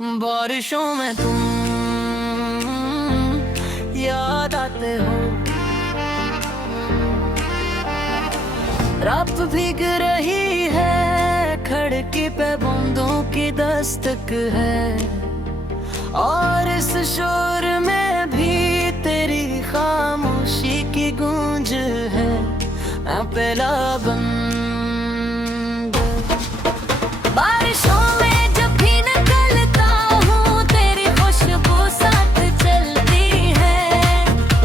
बारिशों में तुम याद आते हो। रात भीग रही है, खिड़की पे बूंदों की दस्तक है, और इस शोर में भी तेरी खामोशी की गूंज है। मैं पहला बंद बारिशों में जब भी निकलता हूँ, तेरी खुशबू साथ चलती है।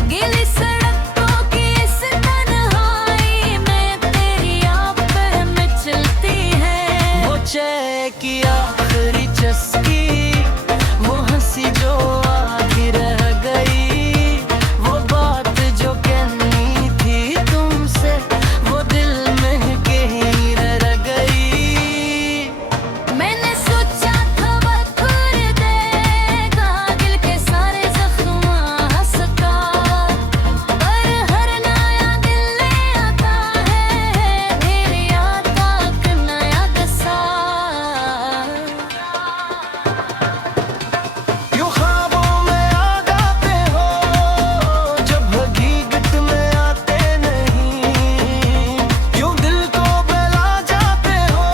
गीली सड़कों की इस तन्हाई में तेरी याद पे मचलती है। वो चाय की आखिरी चस्की, वो हंसी जो आधी रह गई, वो बात जो कहनी थी तुमसे, वो दिल में कहीं रह गई। मैंने सोचा था वक्त खुल देगा, दिल के सारे जख्म हंसता, पर हर नया दिल ले आता है तेरी याद का एक नया किस्सा। यूं ख्वाबों में आ जाते हो, जब हकीकत में आते नहीं। यूं दिल को बहला जाते हो,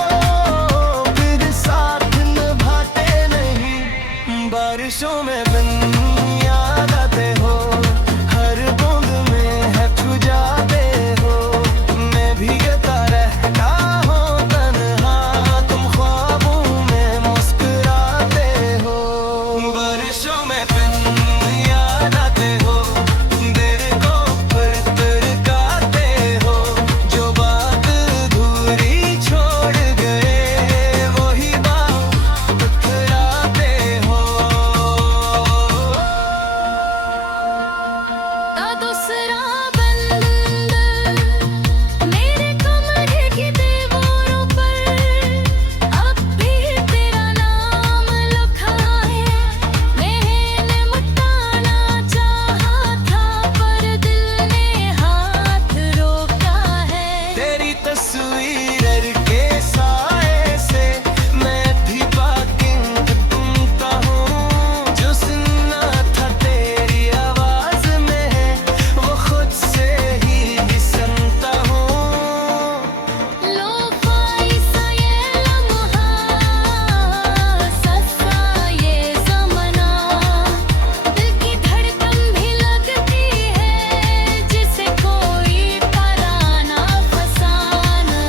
फिर साथ निभाते नहीं। बारिशों में बिन याद आते हो, हर बूंद में है छू जाते हो। मैं भीगता रहता हूँ तन्हा, तुम ख्वाबों में मुस्कुराते हो। बारिशों में बिन याद आते हो, दिल को फिर तरकाते हो। जो बात अधूरी छोड़ गए, वही बात ठुकराते हो। दूसरा बंद मेरे कमरे की दीवारों पर अब भी तेरा नाम लिखा है। मैंने मिटाना चाहा था, पर दिल ने हाथ रोका है। तेरी तस्वीर के साए से मैं भी बाकिंग घूमता हूँ। जो सुनना था तेरी आवाज में, वो खुद से ही सुनता हूँ। लोफाई सा ये लम्हा, सस्ता ये ज़माना, दिल की धड़कन भी लगती है, जिसे कोई पराना फसाना।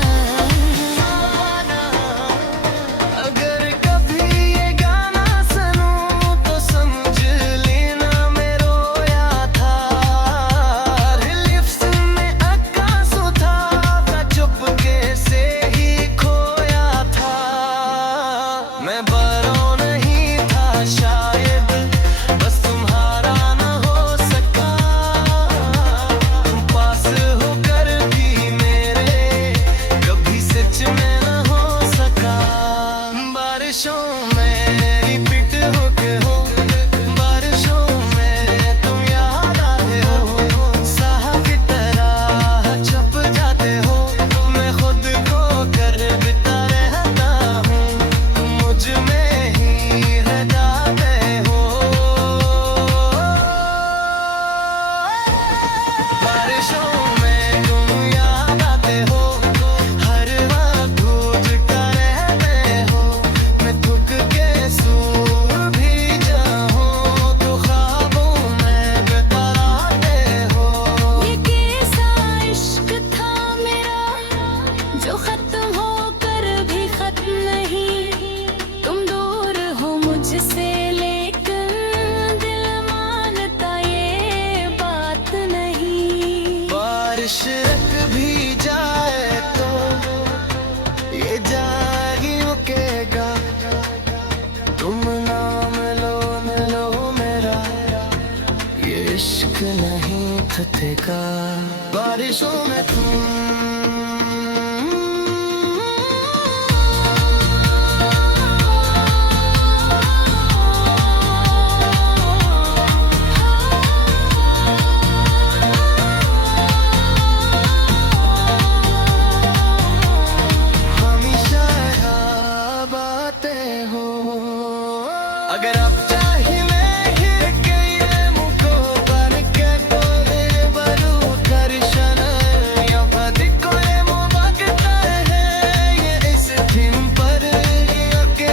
अगर कभी ये गाना सुनूं तो समझ लेना मैं रोया था। लिप्स में अक्कासू था, चुपके से ही खोया था। मैं बरो नहीं था शायद, बस तुम्हारा न हो सका। तुम पास होकर भी मेरे कभी सच में न हो सका। बारिशों में रिपीट होके हो, बारिशों में तुम याद आते हो। साह की तरह छप जाते हो, मैं खुद को कर बिता रहता हूँ। तुम मुझ में ही रह जाते हो। बारिशों में तुम याद आते हो, हर वक्त ढूंढ कर रहते हो। मैं थक के सो भी जाऊं तो ख्वाबों में बिताते हो। ये कैसा इश्क था मेरा, जो खत्म होकर भी खत्म नहीं। तुम दूर हो मुझसे, लेकिन दिल मानता ये बात नहीं। बारिश रख भी जाए तो ये जागी रुकेगा। तुम नाम लो मेरा, ये इश्क नहीं थकेगा। बारिशों में हमेशा याद आते हो। अगर अब चाहे मैं हिरके ये मुको बन के कोरे बरू दर्शन या भद कोरे मुबगता है ये इस दिन पर ये के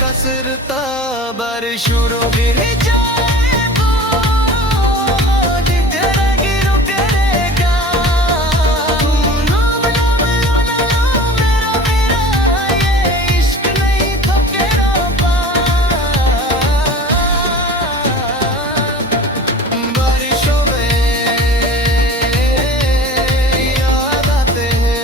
कसरता बर शुरू गिर जाए वो दिखते रहेगी रुक रहेगा तू नाम नाम लो ना लो मेरा मेरा ये इश्क नहीं थकेरा पा बारिशों में याद आते हैं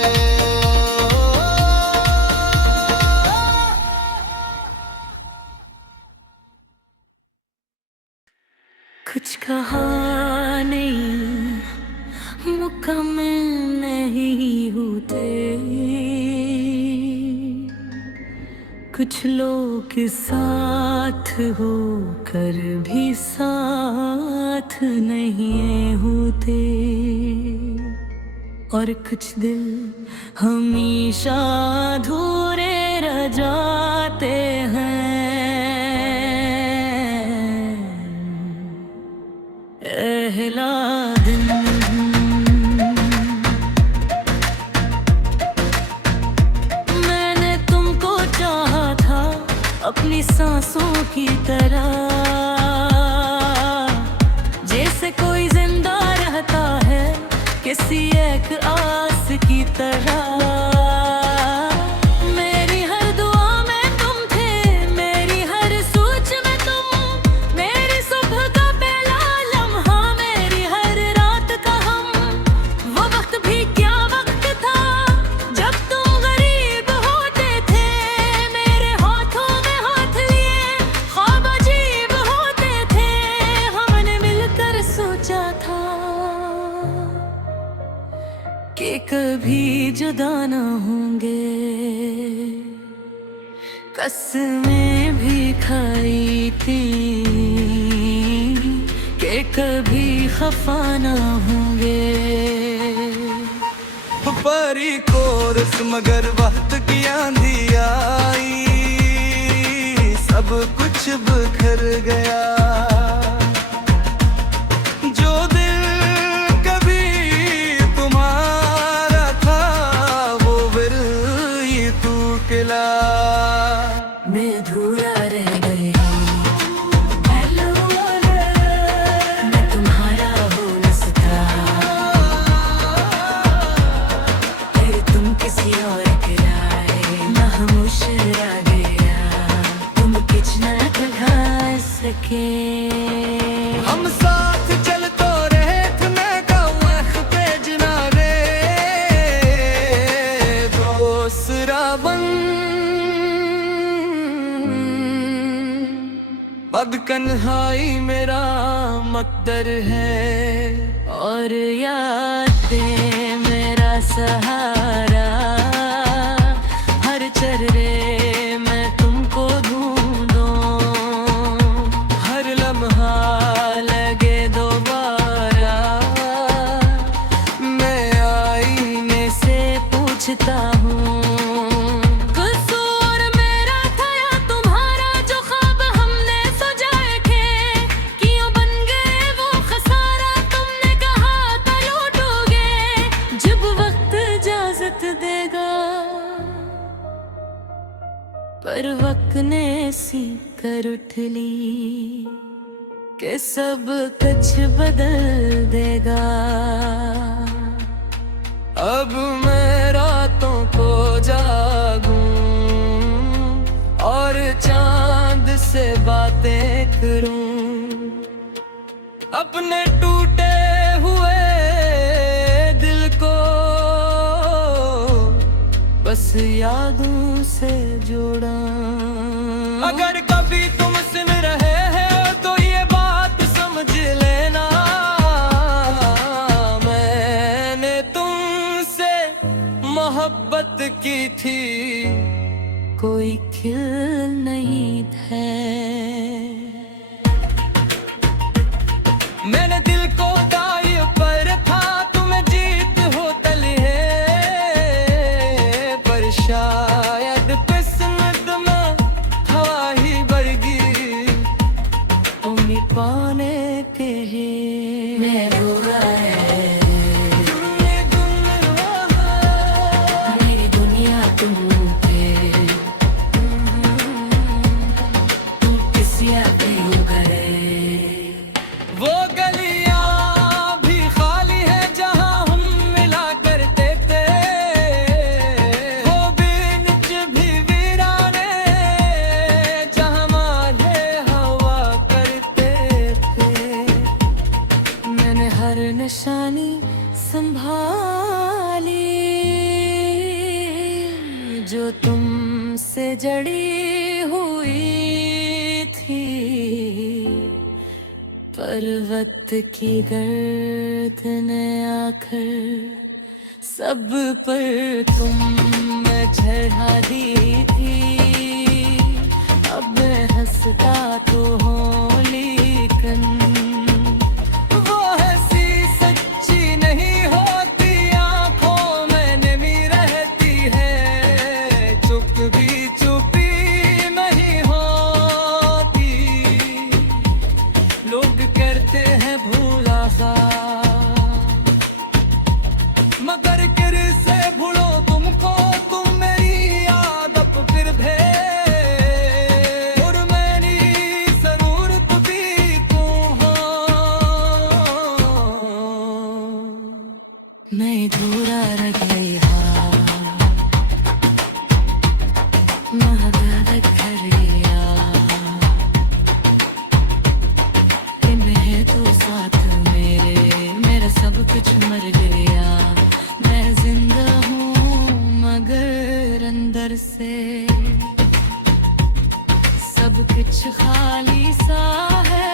कुछ कहा नहीं, मुकम्मल नहीं होते। कुछ लोग साथ होकर भी साथ नहीं होते, और कुछ दिल हमेशा अधूरे रह जाते हैं। पहला दिन मैंने तुमको चाहा था अपनी सांसों की तरह, जैसे कोई जिंदा रहता है किसी एक आस की तरह। मेरी हर दुआ में तुम थे, मेरी हर सोच में तुम, मेरी सुबह का पहला लम्हा, मेरी हर रात का हम। वो वक्त भी क्या वक्त था जब तुम गरीब होते थे, मेरे हाथों में हाथ लिए ख्वाब अजीब होते थे। हमने मिलकर सोचा था कि कभी जुदा न होंगे, कसमें भी खाई थी कि कभी खफा न होंगे। परी कोरस मगर वक्त की आंधी आई, सब कुछ बिखर गया। जो दिल कभी तुम्हारा था वो विरही तू किला मैं अधूरा रह गया, मैं तुम्हारा हो न सका, फिर तुम किसी और के आए, मैं खामोश रह गया, तुम कुछ न कहा सके। हम साथ चल तो रहे थे, मैं कहूँ पे जना रे दूसरा बन बदकन्हाई मेरा मकदर है, और यादें मेरा सहारा, हर चर्रे मैं तुमको ढूंढूं, हर लम्हा लगे दोबारा, मैं आईने से पूछता हूँ कसूर मेरा था या तुम्हारा, जो ख्वाब हमने सजाए थे क्यों बन गए वो खसारा। तुमने कहा था लौटोगे जब वक्त इजाजत देगा, पर वक्त ने सीख कर उठ ली कि सब कुछ बदल देगा। अब मैं रातों को जागूं और चांद से बातें करूं, अपने टूटे हुए दिल को बस यादों से जोड़ा। अगर कभी तुम सुन रहे हो तो ये बात समझ लेना, मैंने तुमसे मोहब्बत की थी, कोई खिल नहीं थे। मैंने दिल को दाई पर था, तुम्हें जीत हो तलिए, पर शायद किस्मत में हवा ही बढ़ गई। जड़ी हुई थी, पर्वत की गर्दन आकर सब पर तुमने चढ़ा दी थी। अब मैं हंसता तो हूँ लेकिन वो हंसी सच्ची नहीं होती, आंखों में नमी रहती है, चुप भी चुपी नहीं होती। लोग करते हैं भूला सा, मगर कैसे भूलो तुमको, तुम मेरी आदत फिर भे, और मेरी जरूरत भी तुम हो। मैं अधूरा रह गया, मगर कर लिया कि मैं तो साथ मेरा सब कुछ मर गया। मैं जिंदा हूँ मगर अंदर से सब कुछ खाली सा है।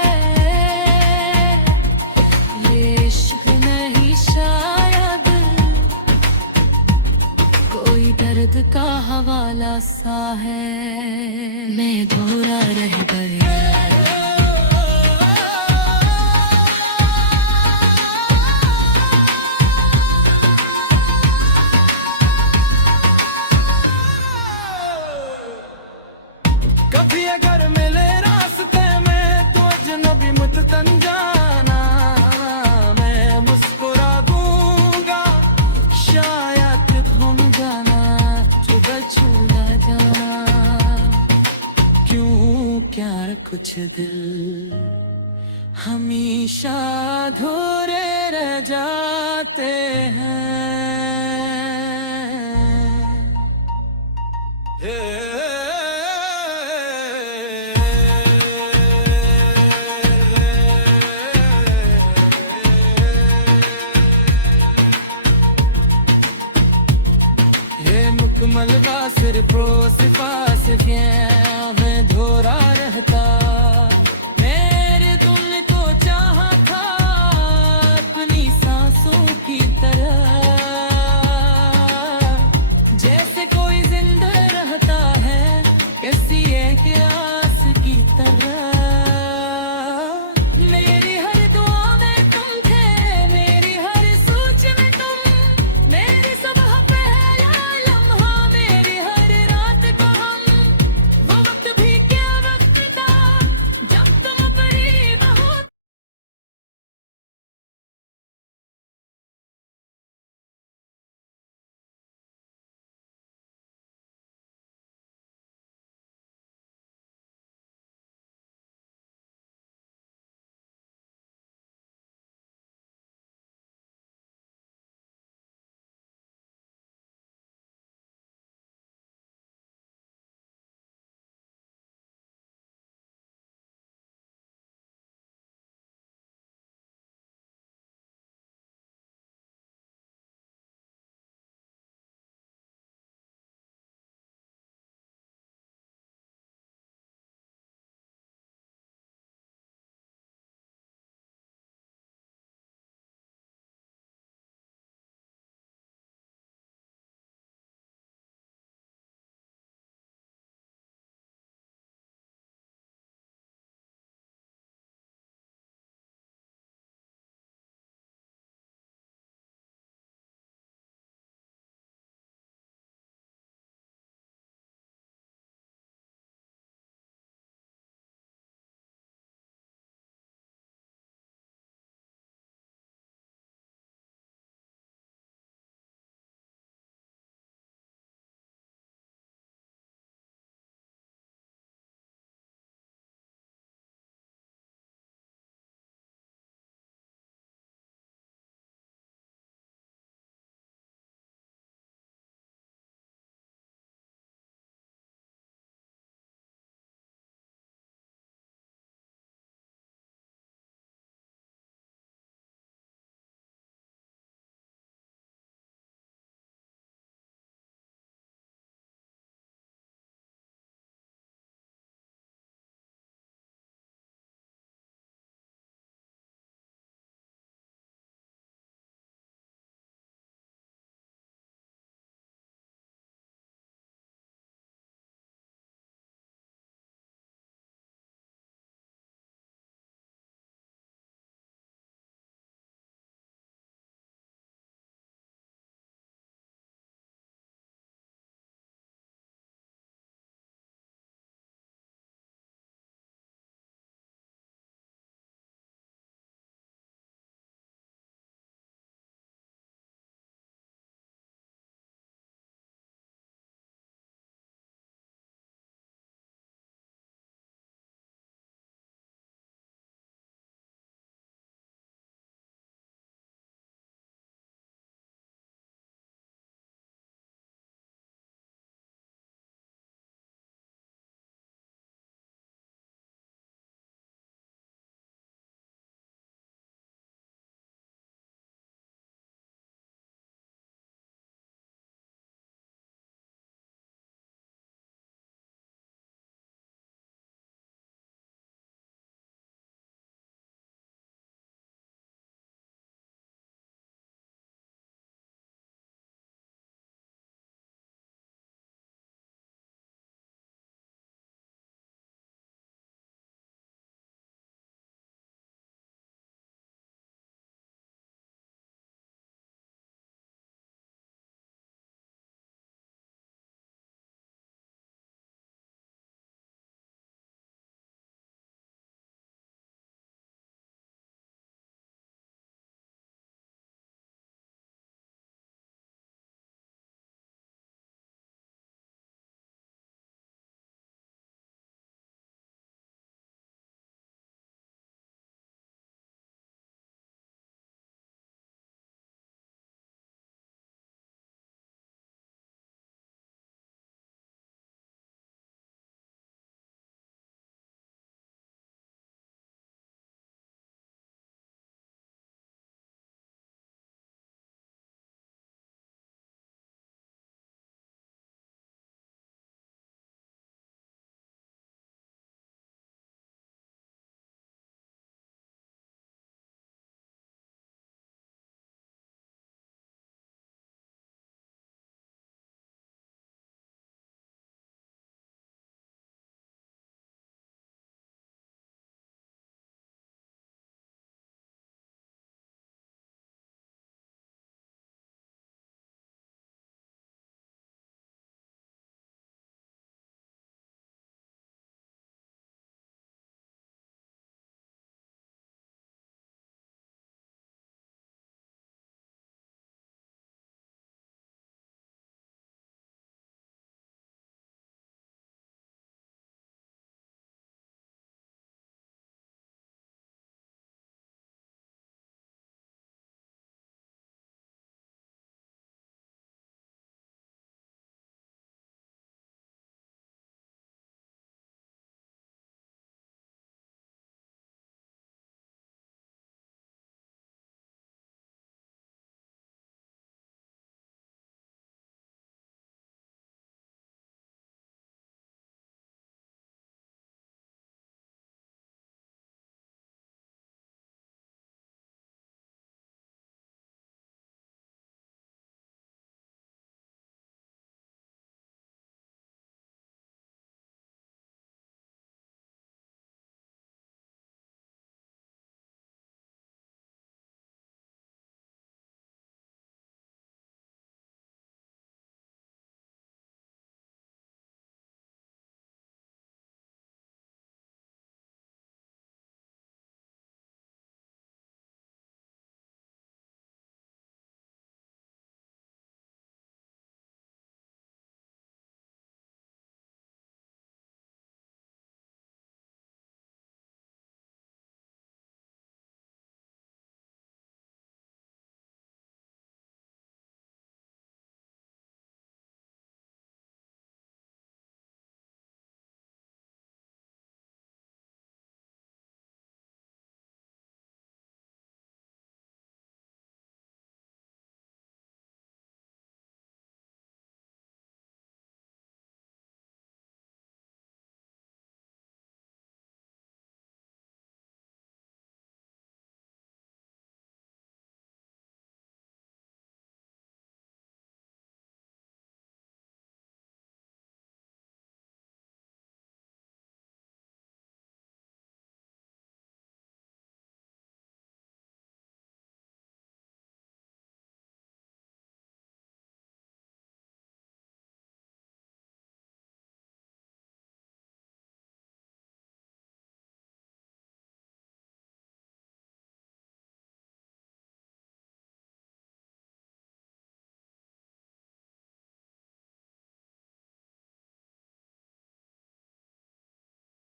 ये इश्क नहीं शायद कोई दर्द का हवाला सा है। मैं अधूरा रह गया। कभी अगर मिले रास्ते में तो अजनबी मुझ तन जाना, मैं मुस्कुरा दूंगा शायद घूम जाना, छुपा छूला जाना। क्यों क्या कुछ दिल हमेशा अधूरे रह जाते हैं। मुकम्मल का सिर्फ सिफा सिर्फ